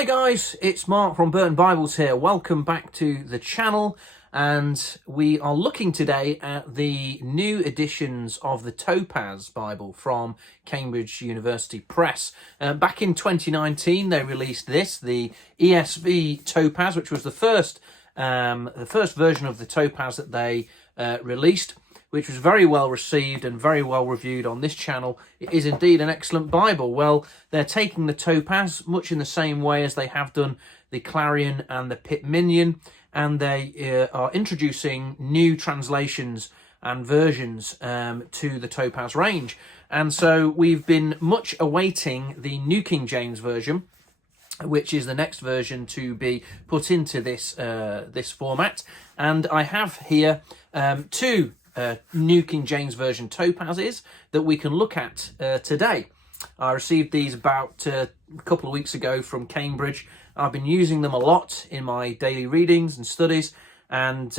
Hi guys, it's Mark from Burton Bibles here. Welcome back to the channel, and we are looking today at the new editions of the Topaz Bible from Cambridge University Press. Back in 2019 they released this, the ESV Topaz, which was the first version of the Topaz that they released, which was very well received and very well reviewed on this channel. It is indeed an excellent Bible. Well, they're taking the Topaz much in the same way as they have done the Clarion and the Pit Minion, and they are introducing new translations and versions to the Topaz range. And so we've been much awaiting the New King James Version, which is the next version to be put into this this format. And I have here two New King James Version Topazes that we can look at today. I received these about a couple of weeks ago from Cambridge. I've been using them a lot in my daily readings and studies, and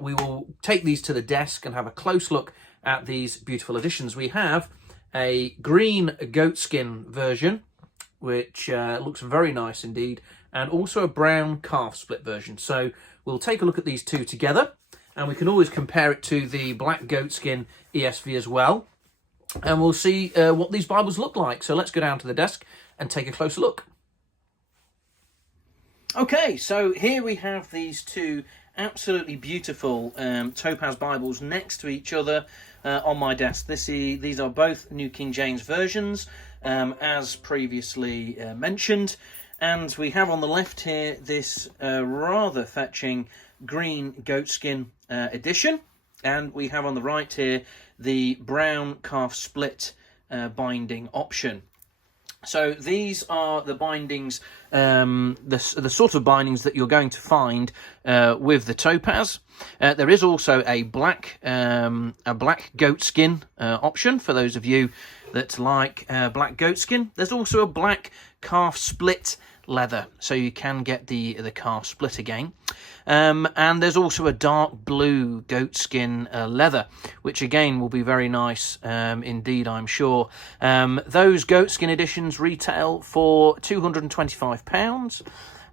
we will take these to the desk and have a close look at these beautiful editions. We have a green goatskin version, which looks very nice indeed, and also a brown calf split version. So we'll take a look at these two together, and we can always compare it to the black goatskin ESV as well, and we'll see what these Bibles look like. So let's go down to the desk and take a closer look. Okay, so here we have these two absolutely beautiful Topaz Bibles next to each other on my desk. These are both New King James versions, as previously mentioned, and we have on the left here this rather fetching green goatskin edition, and we have on the right here the brown calf split binding option. So these are the bindings, the sort of bindings that you're going to find with the Topaz. There is also a black goatskin option for those of you that like black goatskin. There's also a black calf split leather, so you can get the calf split again. And there's also a dark blue goatskin leather, which again will be very nice indeed, I'm sure. Those goatskin editions retail for £225,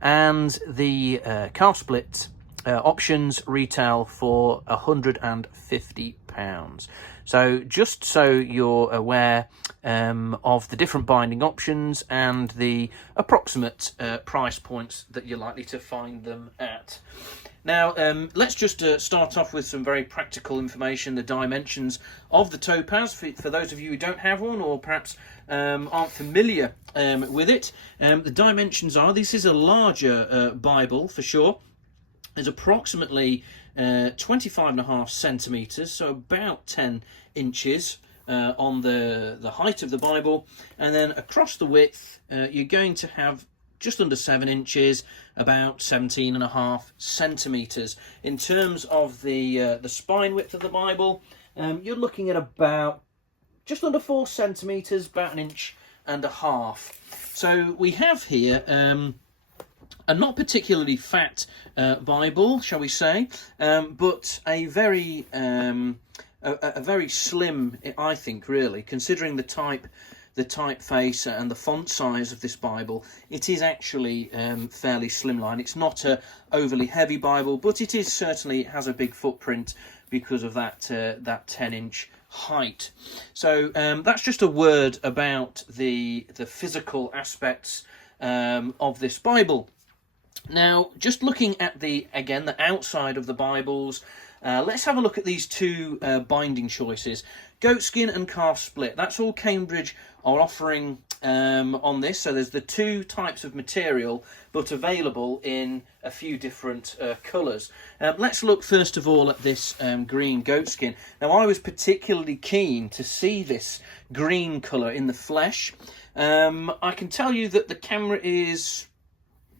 and the calf split options retail for £150. So just so you're aware of the different binding options and the approximate price points that you're likely to find them at. Now, let's just start off with some very practical information, the dimensions of the Topaz, for those of you who don't have one or perhaps aren't familiar with it. The dimensions are, this is a larger Bible for sure. There's approximately 25.5 centimetres, so about 10 inches on the height of the Bible, and then across the width you're going to have just under 7 inches, about 17.5 centimetres. In terms of the spine width of the Bible, you're looking at about just under 4 centimetres, about 1.5 inches. So we have here a not particularly fat Bible, shall we say, but a very slim, I think, really, considering the typeface and the font size of this Bible. It is actually fairly slimline. It's not a overly heavy Bible, but it is certainly has a big footprint because of that 10-inch height. So that's just a word about the physical aspects of this Bible. Now, just looking at the outside of the Bibles, let's have a look at these two binding choices, goatskin and calf split. That's all Cambridge are offering on this. So there's the two types of material, but available in a few different colours. Let's look first of all at this green goatskin. Now, I was particularly keen to see this green colour in the flesh. I can tell you that the camera is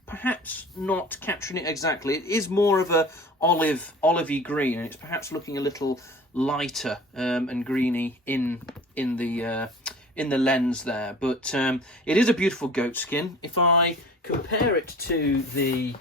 perhaps not capturing it exactly. It is more of a olivey green, and it's perhaps looking a little lighter and greeny in the lens there. But it is a beautiful goatskin. If I compare it to the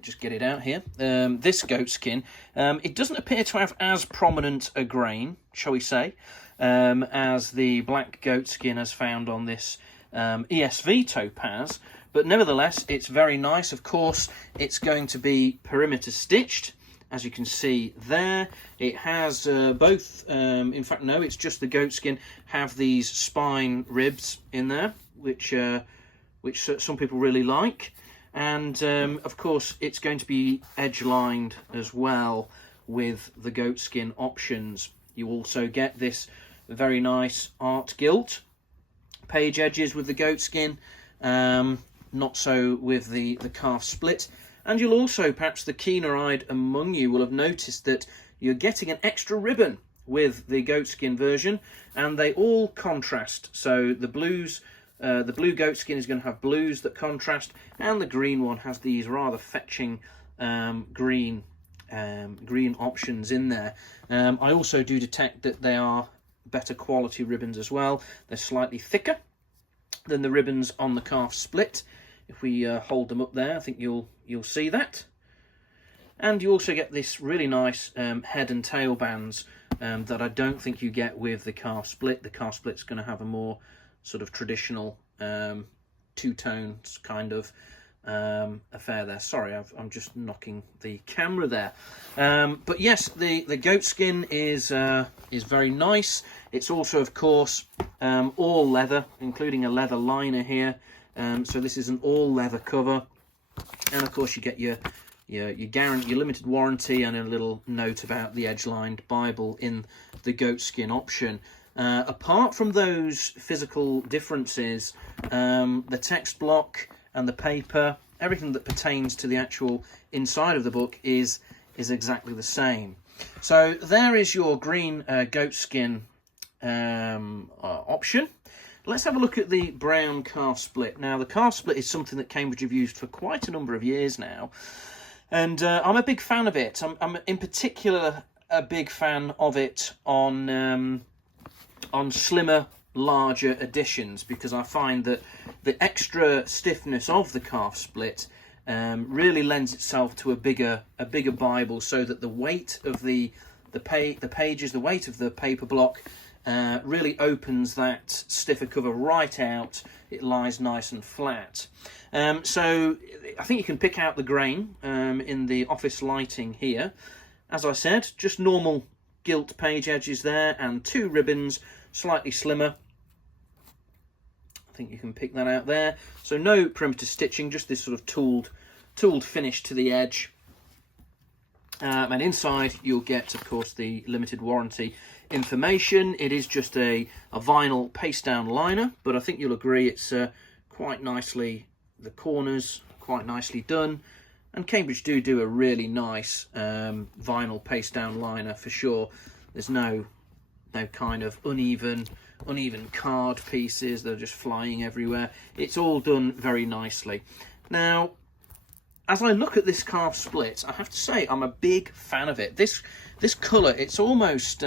just get it out here, this goatskin, it doesn't appear to have as prominent a grain, shall we say, as the black goatskin as found on this ESV Topaz, but nevertheless it's very nice. Of course, it's going to be perimeter stitched, as you can see there. It has both, in fact no, it's just the goatskin, have these spine ribs in there, which some people really like. And of course it's going to be edge lined as well with the goatskin options. You also get this very nice art gilt page edges with the goatskin, not so with the calf split. And you'll also, perhaps the keener-eyed among you will have noticed that you're getting an extra ribbon with the goatskin version, and they all contrast. So the blues, the blue goatskin is going to have blues that contrast, and the green one has these rather fetching green options in there. I also do detect that they are better quality ribbons as well. They're slightly thicker than the ribbons on the calf split. If we hold them up there, I think you'll see that. And you also get this really nice head and tail bands that I don't think you get with the calf split. The calf split's going to have a more sort of traditional two-tones kind of affair there. Sorry, I'm just knocking the camera there. But yes, the goatskin is very nice. It's also, of course, all leather, including a leather liner here. So this is an all leather cover, and of course you get your limited warranty and a little note about the edge-lined Bible in the goatskin option. Apart from those physical differences, the text block and the paper, everything that pertains to the actual inside of the book is exactly the same. So there is your green goatskin option. Let's have a look at the brown calf split. Now, the calf split is something that Cambridge have used for quite a number of years now, and I'm a big fan of it. I'm in particular a big fan of it on slimmer, larger editions, because I find that the extra stiffness of the calf split really lends itself to a bigger Bible, so that the weight of the pages, the weight of the paper block really opens that stiffer cover right out. It lies nice and flat. So I think you can pick out the grain in the office lighting here. As I said, just normal gilt page edges there, and two ribbons, slightly slimmer. I think you can pick that out there. So no perimeter stitching, just this sort of tooled finish to the edge. And inside you'll get, of course, the limited warranty information. It is just a vinyl paste down liner, but I think you'll agree it's quite nicely, the corners quite nicely done, and Cambridge do a really nice vinyl paste down liner for sure. There's no kind of uneven card pieces that are just flying everywhere. It's all done very nicely. Now, as I look at this calf split, I have to say I'm a big fan of it. This colour, it's almost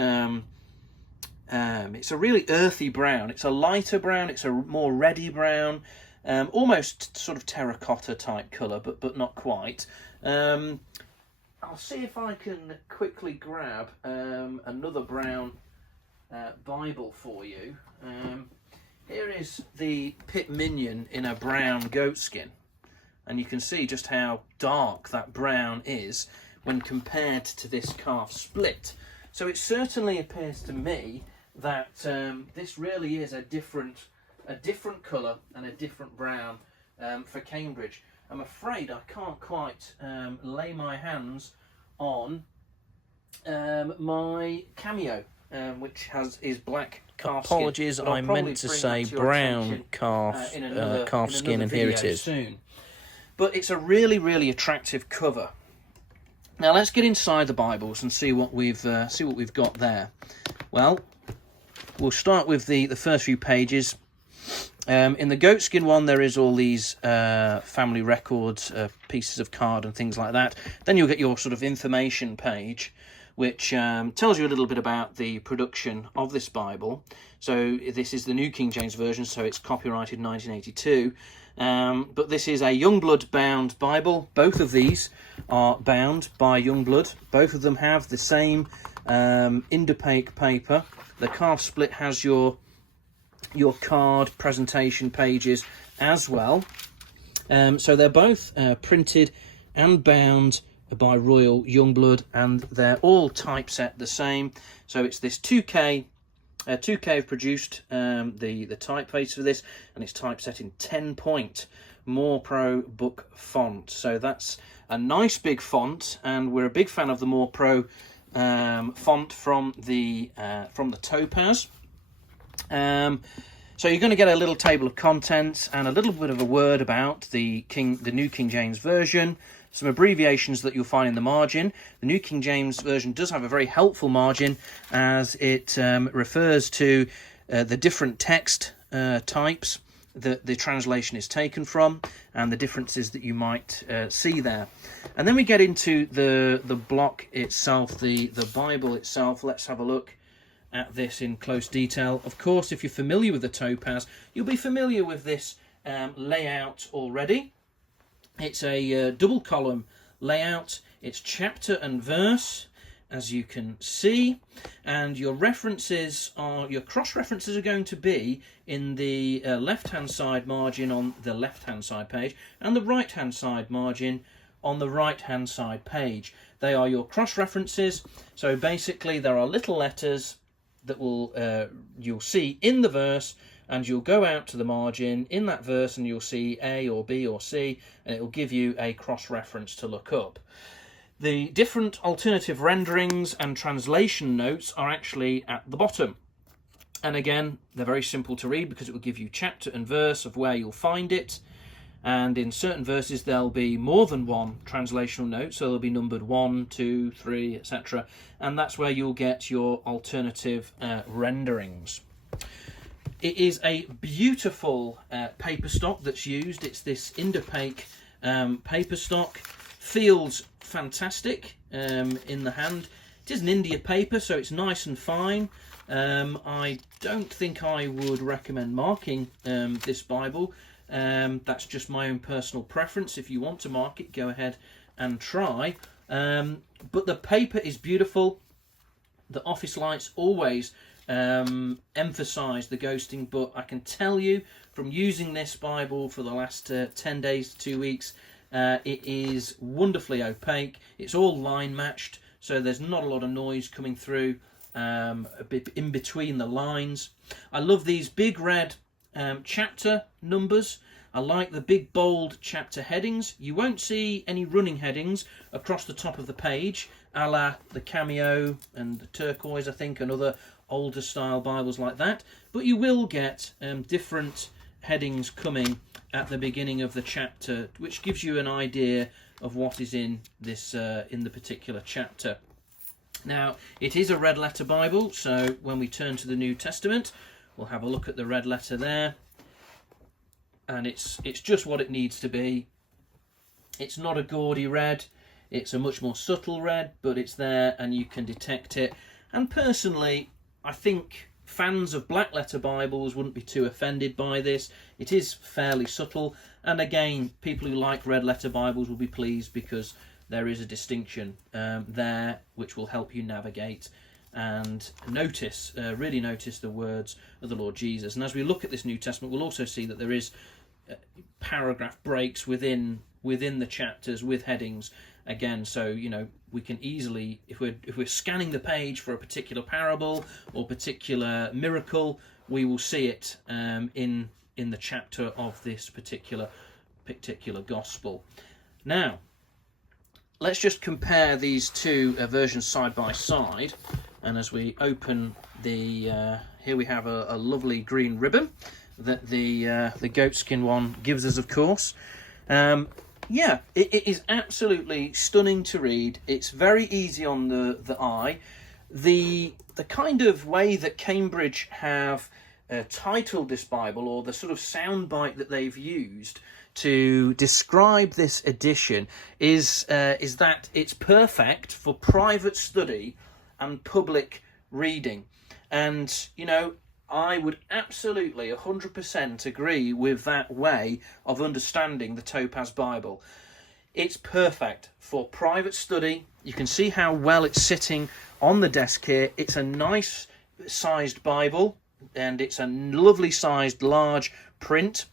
it's a really earthy brown. It's a lighter brown. It's a more reddy brown, almost sort of terracotta type colour, but not quite. I'll see if I can quickly grab another brown Bible for you. Here is the Pit Minion in a brown goatskin. And you can see just how dark that brown is when compared to this calf split. So it certainly appears to me that this really is a different colour and a different brown for Cambridge. I'm afraid I can't quite lay my hands on my cameo, which is black calf skin. Apologies, I meant to say brown calf skin, and here it is. Soon. But it's a really, really attractive cover. Now let's get inside the Bibles and see what we've got there. Well, we'll start with the first few pages. In the goatskin one, there is all these family records, pieces of card and things like that. Then you'll get your sort of information page, which tells you a little bit about the production of this Bible. So this is the New King James Version, so it's copyrighted 1982. But this is a Youngblood bound Bible. Both of these are bound by Youngblood. Both of them have the same Indopaque paper. The calf split has your your card presentation pages as well. So they're both printed and bound by Royal Youngblood, and they're all typeset the same. So it's this 2K. 2K have produced the typeface for this, and it's typeset in 10-point More Pro book font. So that's a nice big font, and we're a big fan of the More Pro font from the Topaz. So you're going to get a little table of contents and a little bit of a word about the New King James Version, some abbreviations that you'll find in the margin. The New King James Version does have a very helpful margin, as it refers to the different text types that the translation is taken from, and the differences that you might see there. And then we get into the block itself, the Bible itself. Let's have a look at this in close detail. Of course, if you're familiar with the Topaz, you'll be familiar with this layout already. It's a double column layout. It's chapter and verse, as you can see, and your cross references are going to be in the left hand side margin on the left hand side page, and the right hand side margin on the right hand side page. They are your cross references. So basically there are little letters that you'll see in the verse, and you'll go out to the margin in that verse and you'll see A or B or C, and it will give you a cross-reference to look up. The different alternative renderings and translation notes are actually at the bottom. And again, they're very simple to read because it will give you chapter and verse of where you'll find it. And in certain verses, there'll be more than one translational note, so they'll be numbered 1, 2, 3, etc. And that's where you'll get your alternative renderings. It is a beautiful paper stock that's used. It's this Indopaque paper stock. Feels fantastic in the hand. It is an India paper, so it's nice and fine. I don't think I would recommend marking this Bible. That's just my own personal preference. If you want to mark it, go ahead and try. But the paper is beautiful. The office lights always emphasize the ghosting, but I can tell you from using this Bible for the last 10 days to 2 weeks, it is wonderfully opaque. It's all line matched, so there's not a lot of noise coming through a bit in between the lines. I love these big red chapter numbers. I like the big bold chapter headings. You won't see any running headings across the top of the page, a la the Cameo and the Turquoise, I think, and other older style Bibles like that, but you will get different headings coming at the beginning of the chapter, which gives you an idea of what is in this in the particular chapter. Now, it is a red letter Bible, so when we turn to the New Testament, we'll have a look at the red letter there, and it's just what it needs to be. It's not a gaudy red, it's a much more subtle red, but it's there and you can detect it. And personally, I think fans of black letter Bibles wouldn't be too offended by this. It is fairly subtle, and again, people who like red letter Bibles will be pleased because there is a distinction there which will help you navigate and really notice the words of the Lord Jesus. And as we look at this New Testament, we'll also see that there is paragraph breaks within the chapters with headings again, so we can easily, if we're scanning the page for a particular parable or particular miracle, we will see it in the chapter of this particular gospel. Now, let's just compare these two versions side by side, and as we open here we have a lovely green ribbon that the goatskin one gives us, of course. Yeah, it is absolutely stunning to read. It's very easy on the eye. The kind of way that Cambridge have titled this Bible, or the sort of soundbite that they've used to describe this edition, is that it's perfect for private study and public reading. And I would absolutely 100% agree with that way of understanding the Topaz Bible. It's perfect for private study. You can see how well it's sitting on the desk here. It's a nice sized Bible. and it's a lovely sized large print.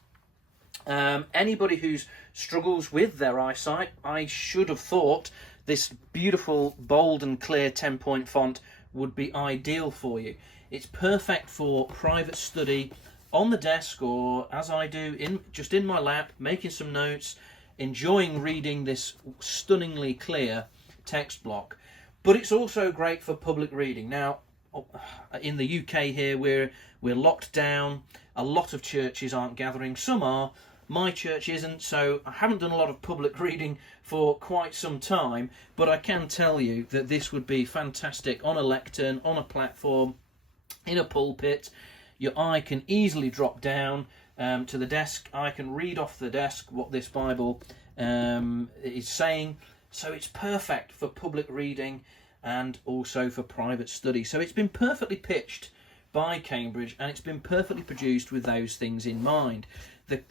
Anybody who struggles with their eyesight, I should have thought this beautiful bold and clear 10-point font would be ideal for you. It's perfect for private study on the desk, or as I do, just in my lap, making some notes, enjoying reading this stunningly clear text block. But it's also great for public reading. Now, in the UK here, we're locked down. A lot of churches aren't gathering. Some are. My church isn't, so I haven't done a lot of public reading for quite some time, but I can tell you that this would be fantastic on a lectern, on a platform, in a pulpit. Your eye can easily drop down to the desk. I can read off the desk what this Bible is saying. So it's perfect for public reading and also for private study. So it's been perfectly pitched by Cambridge, and it's been perfectly produced with those things in mind.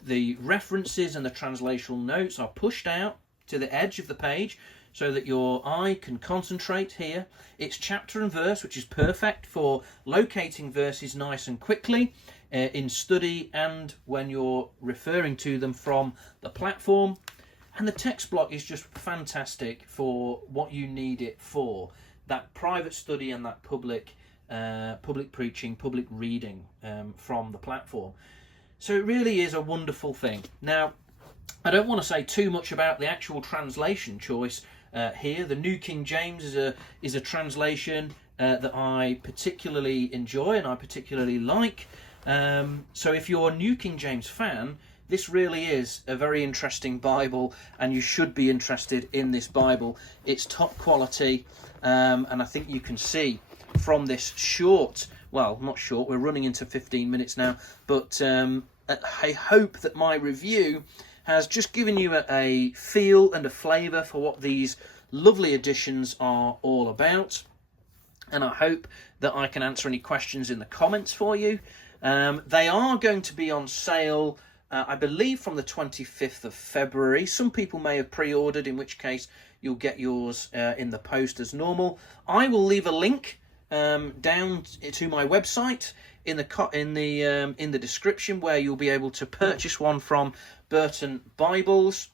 The references and the translational notes are pushed out to the edge of the page so that your eye can concentrate here. It's chapter and verse, which is perfect for locating verses nice and quickly in study and when you're referring to them from the platform. And the text block is just fantastic for what you need it for, that private study and that public preaching, public reading from the platform. So it really is a wonderful thing. Now, I don't want to say too much about the actual translation choice here. The New King James is a translation that I particularly enjoy and I particularly like. So if you're a New King James fan, this really is a very interesting Bible, and you should be interested in this Bible. It's top quality, and I think you can see from this short, well, not short, we're running into 15 minutes now, but I hope that my review has just given you a feel and a flavour for what these lovely editions are all about. And I hope that I can answer any questions in the comments for you. They are going to be on sale, I believe, from the 25th of February. Some people may have pre-ordered, in which case you'll get yours in the post as normal. I will leave a link down to my website in the description, where you'll be able to purchase one from Burton Bibles.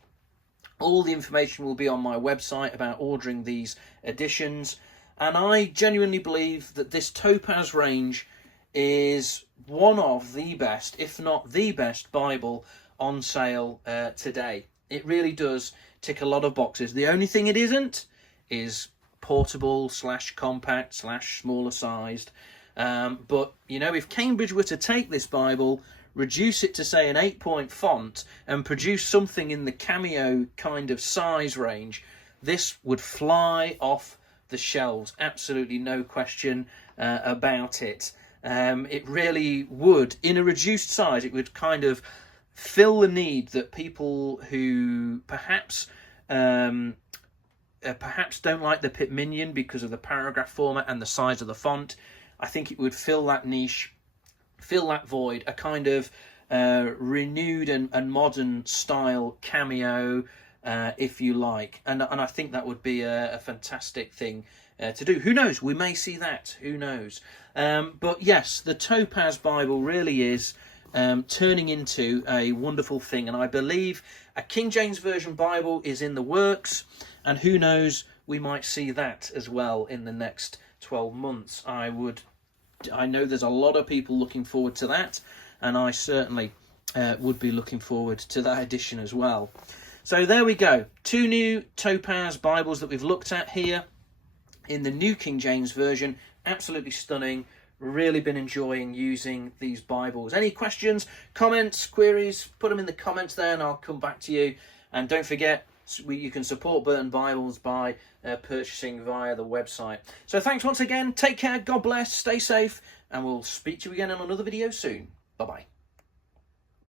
All the information will be on my website about ordering these editions, and I genuinely believe that this Topaz range is one of the best, if not the best, Bible on sale today. It really does tick a lot of boxes. The only thing it isn't is portable / compact / smaller sized. But, you know, if Cambridge were to take this Bible, reduce it to, say, an 8-point font and produce something in the Cameo kind of size range, this would fly off the shelves. Absolutely no question about it. It really would. In a reduced size, it would kind of fill the need that people who perhaps don't like the Pit Minion because of the paragraph format and the size of the font. I think it would fill that niche, fill that void, a kind of renewed and modern style Cameo, if you like. And I think that would be a fantastic thing to do. Who knows? We may see that. Who knows? But yes, the Topaz Bible really is turning into a wonderful thing. And I believe a King James Version Bible is in the works. And who knows, we might see that as well in the next 12 months. I know there's a lot of people looking forward to that, and I certainly would be looking forward to that edition as well. So there we go. 2 new Topaz Bibles that we've looked at here in the New King James Version. Absolutely stunning. Really been enjoying using these Bibles. Any questions, comments, queries, put them in the comments there and I'll come back to you. And don't forget, you can support Burton Bibles by purchasing via the website. So thanks once again. Take care. God bless. Stay safe. And we'll speak to you again in another video soon. Bye-bye.